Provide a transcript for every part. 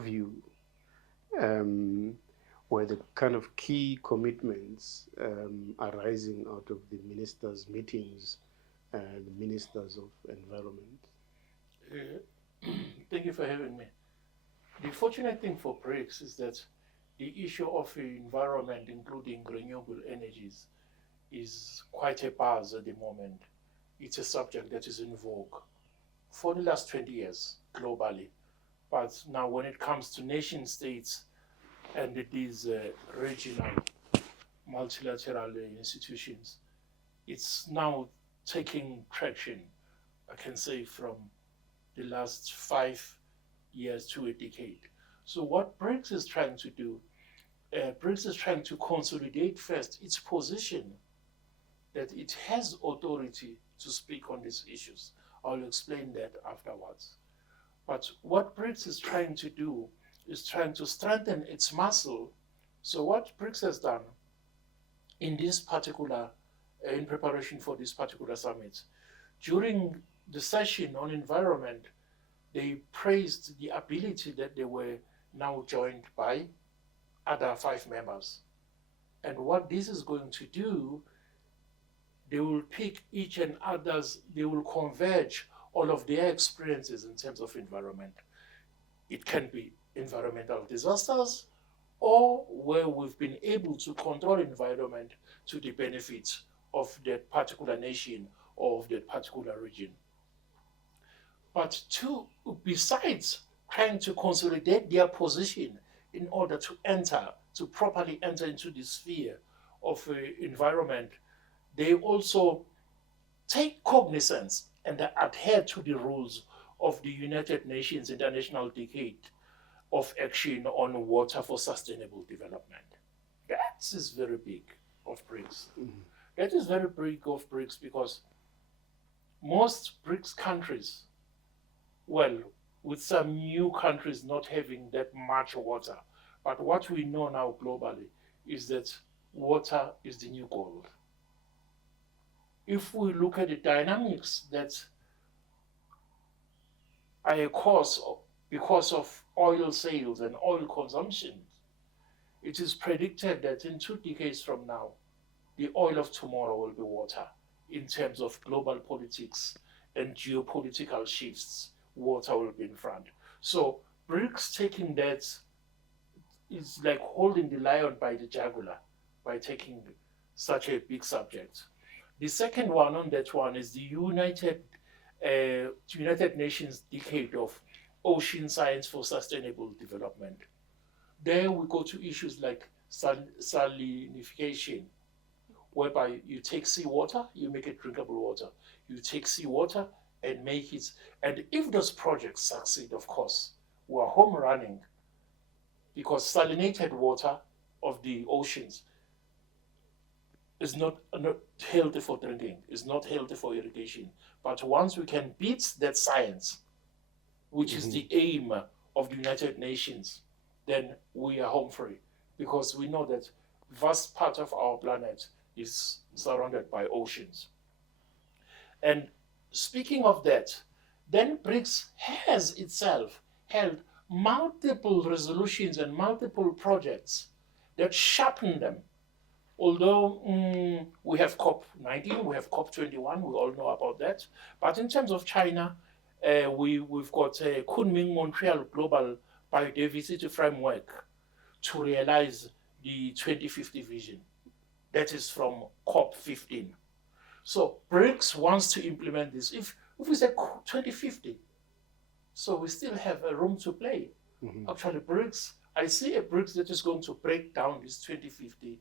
view, were the kind of key commitments arising out of the ministers' meetings, the ministers of environment? Thank you for having me. The fortunate thing for BRICS is that the issue of environment, including renewable energies, is quite a buzz at the moment. It's a subject that is in vogue for the last 20 years globally. But now when it comes to nation states and these regional multilateral institutions, it's now taking traction, I can say, from the last 5 years to a decade. So what BRICS is trying to do, BRICS is trying to consolidate first its position that it has authority to speak on these issues. I'll explain that afterwards. But what BRICS is trying to do is trying to strengthen its muscle. So what BRICS has done in this particular, in preparation for this particular summit, during the session on environment, they praised the ability that they were now joined by other 5 members. And what this is going to do, they will pick each and others, they will converge all of their experiences in terms of environment. It can be environmental disasters, or where we've been able to control environment to the benefit of that particular nation or of that particular region. But besides trying to consolidate their position in order to properly enter into the sphere of environment, they also take cognizance and adhere to the rules of the United Nations International Decade of Action on Water for Sustainable Development. That is very big of BRICS. Mm-hmm. That is very big of BRICS because most BRICS countries, well, with some new countries not having that much water, but what we know now globally is that water is the new gold. If we look at the dynamics that are a cause because of oil sales and oil consumption, it is predicted that in 2 decades from now, the oil of tomorrow will be water. In terms of global politics and geopolitical shifts, water will be in front. So BRICS taking that is like holding the lion by the jugular by taking such a big subject. The second one on that one is the United Nations Decade of Ocean Science for Sustainable Development. There we go to issues like salinification, whereby you take seawater, you make it drinkable water. You take seawater and make it, and if those projects succeed, of course, we are home running, because salinated water of the oceans is not healthy for drinking, is not healthy for irrigation. But once we can beat that science, which is the aim of the United Nations, then we are home free, because we know that vast part of our planet is surrounded by oceans. And speaking of that, then BRICS has itself held multiple resolutions and multiple projects that sharpen them. Although we have COP19, we have COP21, we all know about that. But in terms of China, we've got Kunming-Montreal Global Biodiversity Framework to realize the 2050 vision. That is from COP15. So BRICS wants to implement this. If we say 2050, so we still have a room to play. Mm-hmm. Actually, BRICS, I see a BRICS that is going to break down this 2050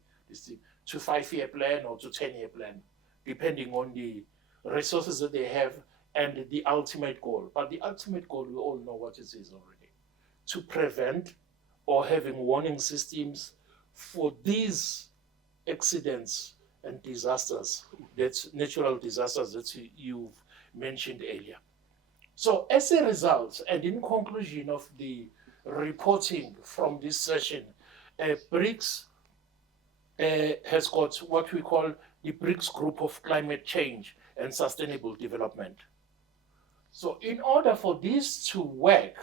to 5-year plan or to 10-year plan, depending on the resources that they have and the ultimate goal. But the ultimate goal, we all know what it is already: to prevent or having warning systems for these accidents and disasters, that's natural disasters that you've mentioned earlier. So as a result, and in conclusion of the reporting from this session, BRICS has got what we call the BRICS Group of Climate Change and Sustainable Development. So in order for this to work,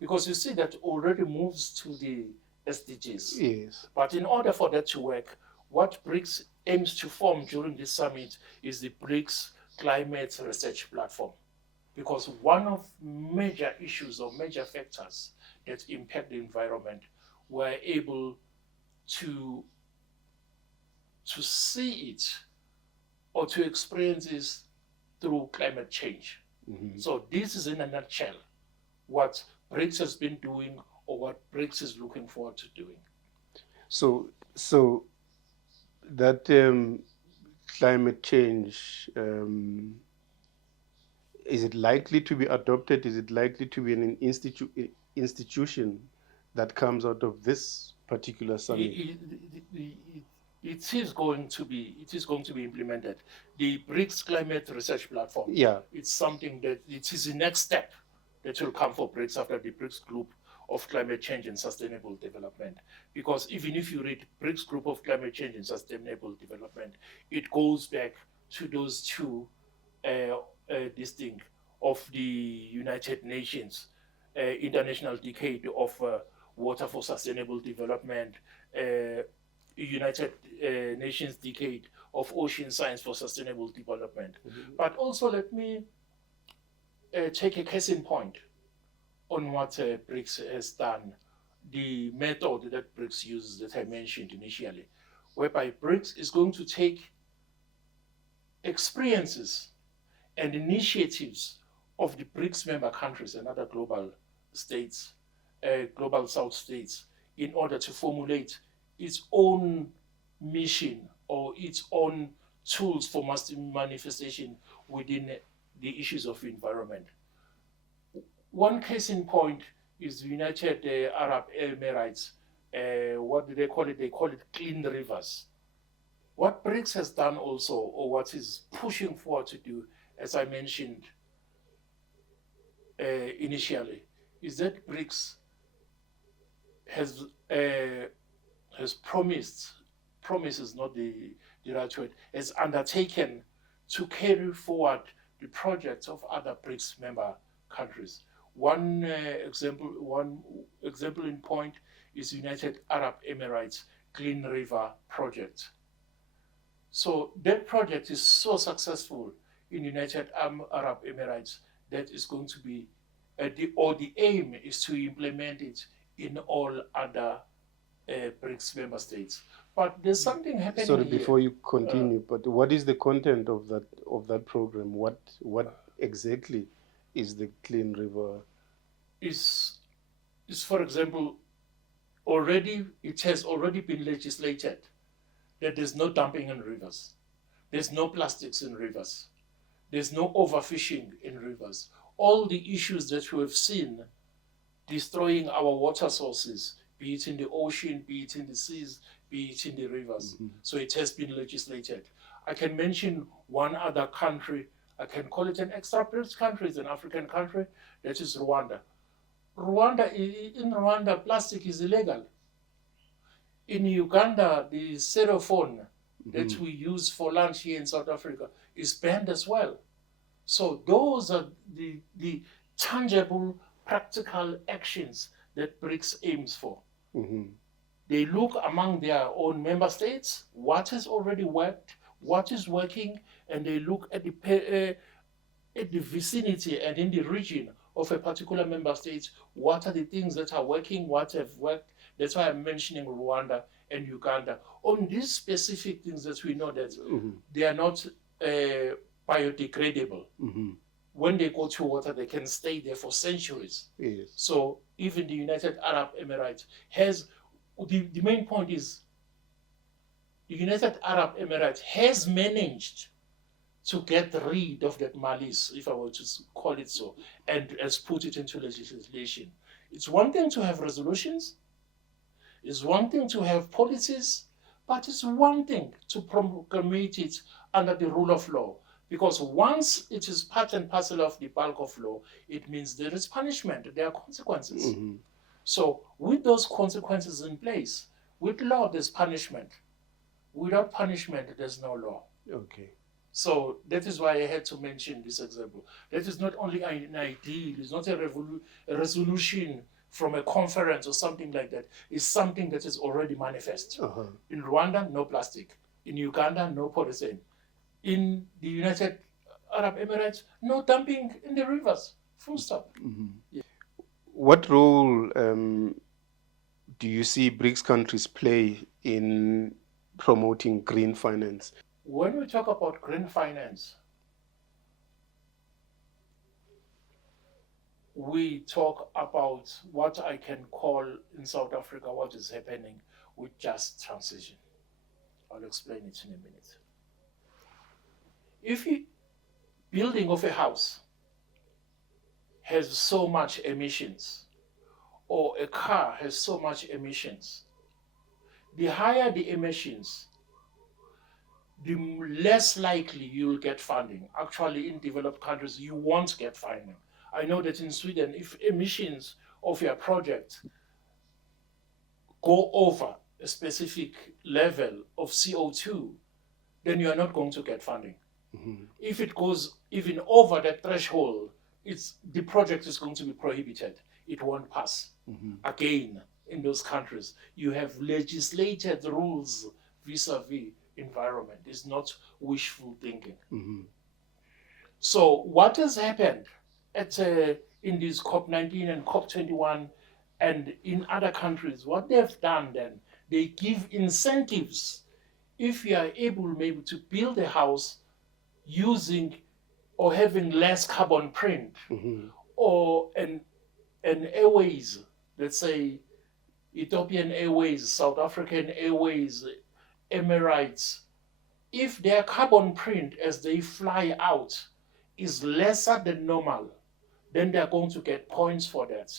Because you see that already moves to the SDGs. Yes. But in order for that to work, what BRICS aims to form during this summit is the BRICS Climate Research Platform. Because one of major issues or major factors that impact the environment, we're able to see it or to experience it through climate change. So this is in a nutshell what BRICS has been doing or what BRICS is looking forward to doing. So that climate change, is it likely to be adopted? Is it likely to be an institution that comes out of this particular summit? It is going to be implemented. The BRICS Climate Research Platform. Yeah. It's something that it is the next step that will come for BRICS after the BRICS Group of Climate Change and Sustainable Development. Because even if you read BRICS Group of Climate Change and Sustainable Development, it goes back to those two this thing of the United Nations International Decade of Water for Sustainable Development, United Nations Decade of Ocean Science for Sustainable Development. But also let me take a case in point on what BRICS has done, the method that BRICS uses that I mentioned initially, whereby BRICS is going to take experiences and initiatives of the BRICS member countries and other global states, global South states, in order to formulate its own mission or its own tools for mass manifestation within the issues of environment. One case in point is the United Arab Emirates. What do they call it? They call it clean rivers. What BRICS has done also, or what is pushing forward to do, as I mentioned initially, is that BRICS has promises not the right word, has undertaken to carry forward the projects of other BRICS member countries. One example in point is United Arab Emirates Clean River Project. So that project is so successful in United Arab Emirates that is going to be, the aim is to implement it in all other BRICS member states. But there's something happening. Sorry, before you continue, but what is the content of that program? What exactly is the Clean River? Is for example, it has already been legislated that there's no dumping in rivers, there's no plastics in rivers, there's no overfishing in rivers. All the issues that we have seen destroying our water sources, be it in the ocean, be it in the seas, be it in the rivers. So it has been legislated. I can mention one other country, I can call it an extra BRICS country, it's an African country, that is Rwanda. In Rwanda, plastic is illegal. In Uganda, the styrofoam that we use for lunch here in South Africa is banned as well. So those are the tangible, practical actions that BRICS aims for. They look among their own member states, what has already worked, what is working, and they look at the vicinity and in the region of a particular member state, what are the things that are working, what have worked. That's why I'm mentioning Rwanda and Uganda. On these specific things that we know that they are not biodegradable. When they go to water, they can stay there for centuries. Yes. So even the United Arab Emirates has, the main point is, the United Arab Emirates has managed to get rid of that malice, if I were to call it so, and has put it into legislation. It's one thing to have resolutions, it's one thing to have policies, but it's one thing to promulgate it under the rule of law. Because once it is part and parcel of the bulk of law, it means there is punishment, there are consequences. So with those consequences in place, with law there's punishment. Without punishment, there's no law. Okay. So that is why I had to mention this example. That is not only an ideal, it's not a resolution from a conference or something like that. It's something that is already manifest. In Rwanda, no plastic. In Uganda, no polythene. In the United Arab Emirates, no dumping in the rivers. Full stop. Yeah. What role do you see BRICS countries play in promoting green finance? When we talk about green finance, we talk about what I can call in South Africa what is happening with just transition. I'll explain it in a minute. If you building of a house has so much emissions, or a car has so much emissions, the higher the emissions, the less likely you'll get funding. Actually, in developed countries, you won't get funding. I know that in Sweden, if emissions of your project go over a specific level of CO2, then you are not going to get funding. If it goes even over that threshold, the project is going to be prohibited. It won't pass. Again, in those countries, you have legislated rules vis-a-vis environment. It's not wishful thinking. So what has happened in this COP19 and COP21 and in other countries, what they've done then, they give incentives. If you are able maybe to build a house using or having less carbon print, or an airways, let's say Ethiopian Airways, South African Airways, Emirates, if their carbon print as they fly out is lesser than normal, then they're going to get points for that.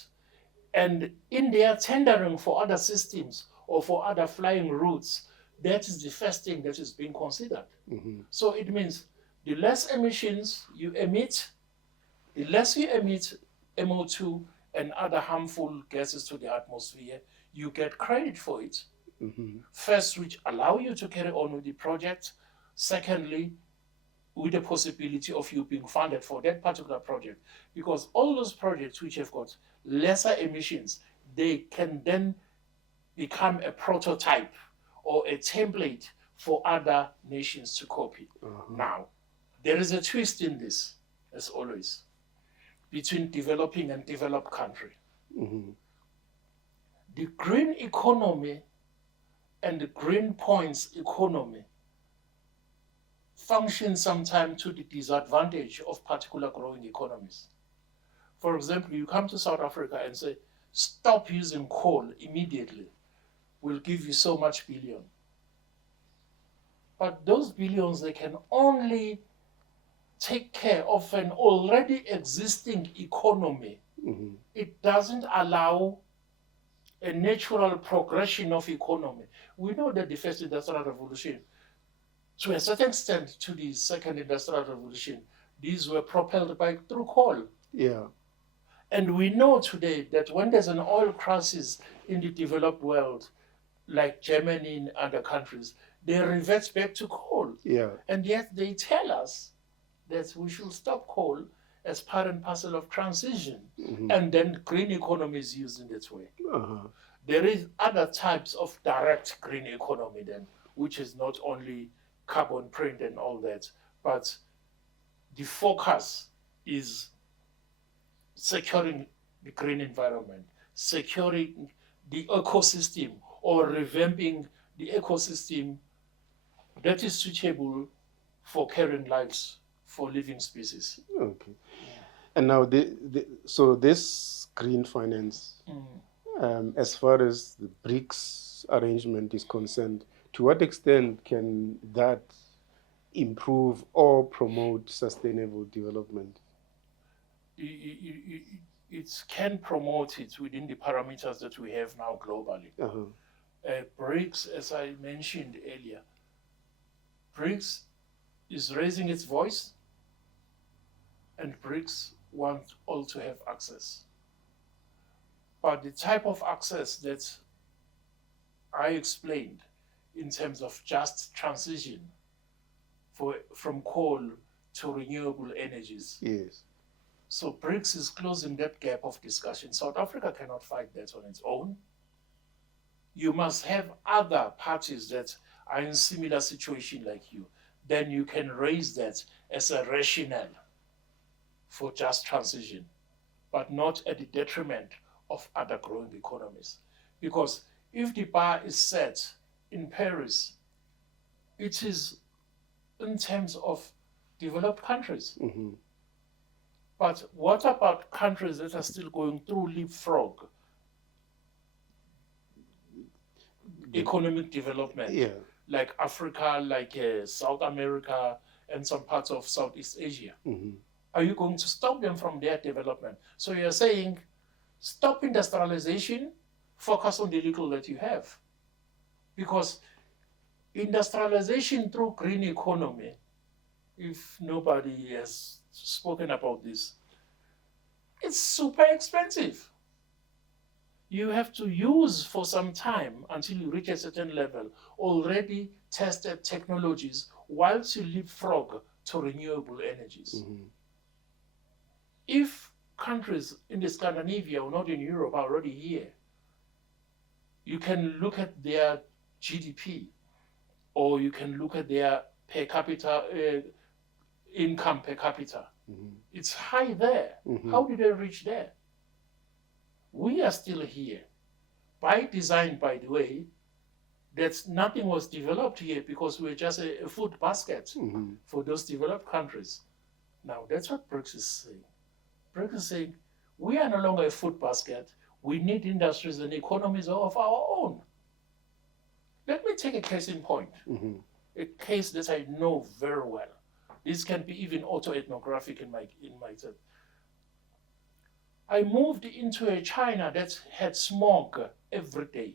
And in their tendering for other systems or for other flying routes, that is the first thing that is being considered. So it means the less emissions you emit, the less you emit MO2 and other harmful gases to the atmosphere, you get credit for it. First, which allow you to carry on with the project. Secondly, with the possibility of you being funded for that particular project. Because all those projects which have got lesser emissions, they can then become a prototype or a template for other nations to copy. Now, there is a twist in this, as always, between developing and developed country. The green economy and the green points economy function sometimes to the disadvantage of particular growing economies. For example, you come to South Africa and say, stop using coal immediately. We'll give you so much billion. But those billions, they can only take care of an already existing economy. It doesn't allow a natural progression of economy. We know that the first industrial revolution, to a certain extent, to the second industrial revolution, these were propelled through coal. And we know today that when there's an oil crisis in the developed world, like Germany and other countries, they revert back to coal. And yet they tell us that we should stop coal as part and parcel of transition. And then green economy is used in that way. There is other types of direct green economy then, which is not only carbon print and all that, but the focus is securing the green environment, securing the ecosystem, or revamping the ecosystem that is suitable for carrying lives for living species. And now, so this green finance, as far as the BRICS arrangement is concerned, to what extent can that improve or promote sustainable development? It can promote it within the parameters that we have now globally. BRICS, as I mentioned earlier, BRICS is raising its voice, and BRICS want all to have access. But the type of access that I explained in terms of just transition from coal to renewable energies. Yes. So BRICS is closing that gap of discussion. South Africa cannot fight that on its own. You must have other parties that are in similar situation like you. Then you can raise that as a rationale for just transition, but not at the detriment of other growing economies. Because if the bar is set in Paris, it is in terms of developed countries. Mm-hmm. But what about countries that are still going through leapfrog economic development? Yeah. Like Africa, like South America, and some parts of Southeast Asia. Mm-hmm. Are you going to stop them from their development? So you're saying, stop industrialization, focus on the little that you have. Because industrialization through green economy, if nobody has spoken about this, it's super expensive. You have to use for some time until you reach a certain level already tested technologies whilst you leapfrog to renewable energies. Mm-hmm. If countries in the Scandinavia or not in Europe are already here, you can look at their GDP, or you can look at their per capita income per capita. Mm-hmm. It's high there. Mm-hmm. How did they reach there? We are still here. By design, by the way, that nothing was developed here because we're just a food basket Mm-hmm. for those developed countries. Now, that's what BRICS is saying. BRICS is saying, we are no longer a food basket. We need industries and economies of our own. Let me take a case in point, Mm-hmm. a case that I know very well. This can be even autoethnographic in my term. I moved into a China that had smog every day.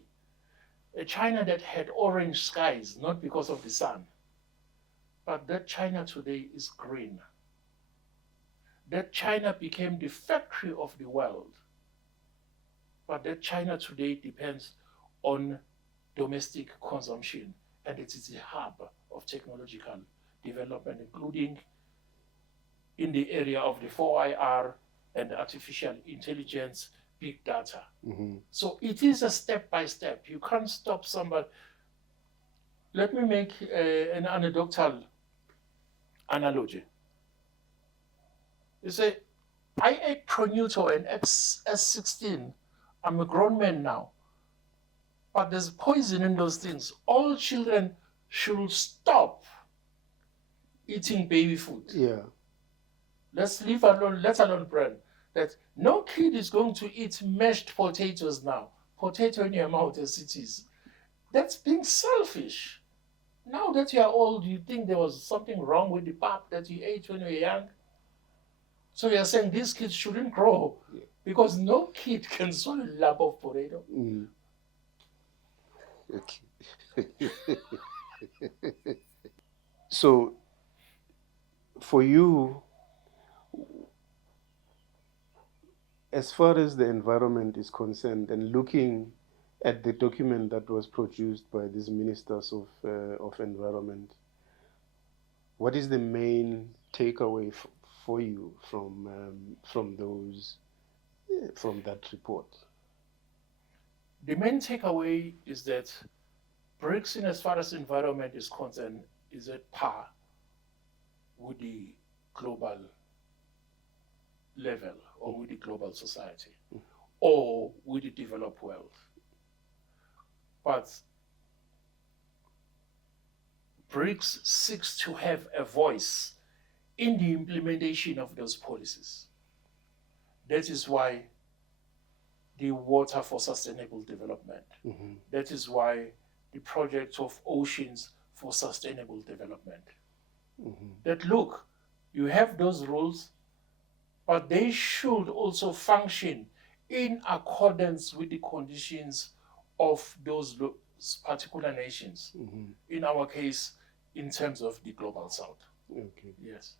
A China that had orange skies, not because of the sun. But that China today is green. That China became the factory of the world. But that China today depends on domestic consumption, and it is a hub of technological development, including in the area of the 4IR and artificial intelligence, big data. Mm-hmm. So it is a step by step. You can't stop somebody. Let me make an anecdotal analogy. You say, I ate Pronuto and S16. I'm a grown man now. But there's poison in those things. All children should stop eating baby food. Yeah. Let's leave alone, let alone bread. That no kid is going to eat mashed potatoes now. Potato in your mouth as it is. That's being selfish. Now that you are old, you think there was something wrong with the pap that you ate when you were young. So you're saying these kids shouldn't grow because no kid can swallow a lap of potato. Mm. Okay. So, for you, as far as the environment is concerned, and looking at the document that was produced by these ministers of environment, what is the main takeaway for you from that report? The main takeaway is that BRICS, in as far as environment is concerned, is at par with the global level or with the global society or with the developed world. But BRICS seeks to have a voice in the implementation of those policies. That is why the Water for Sustainable Development. Mm-hmm. That is why the project of Oceans for Sustainable Development. Mm-hmm. That look, you have those rules, but they should also function in accordance with the conditions of those particular nations. Mm-hmm. In our case, in terms of the global south. Okay. Yes.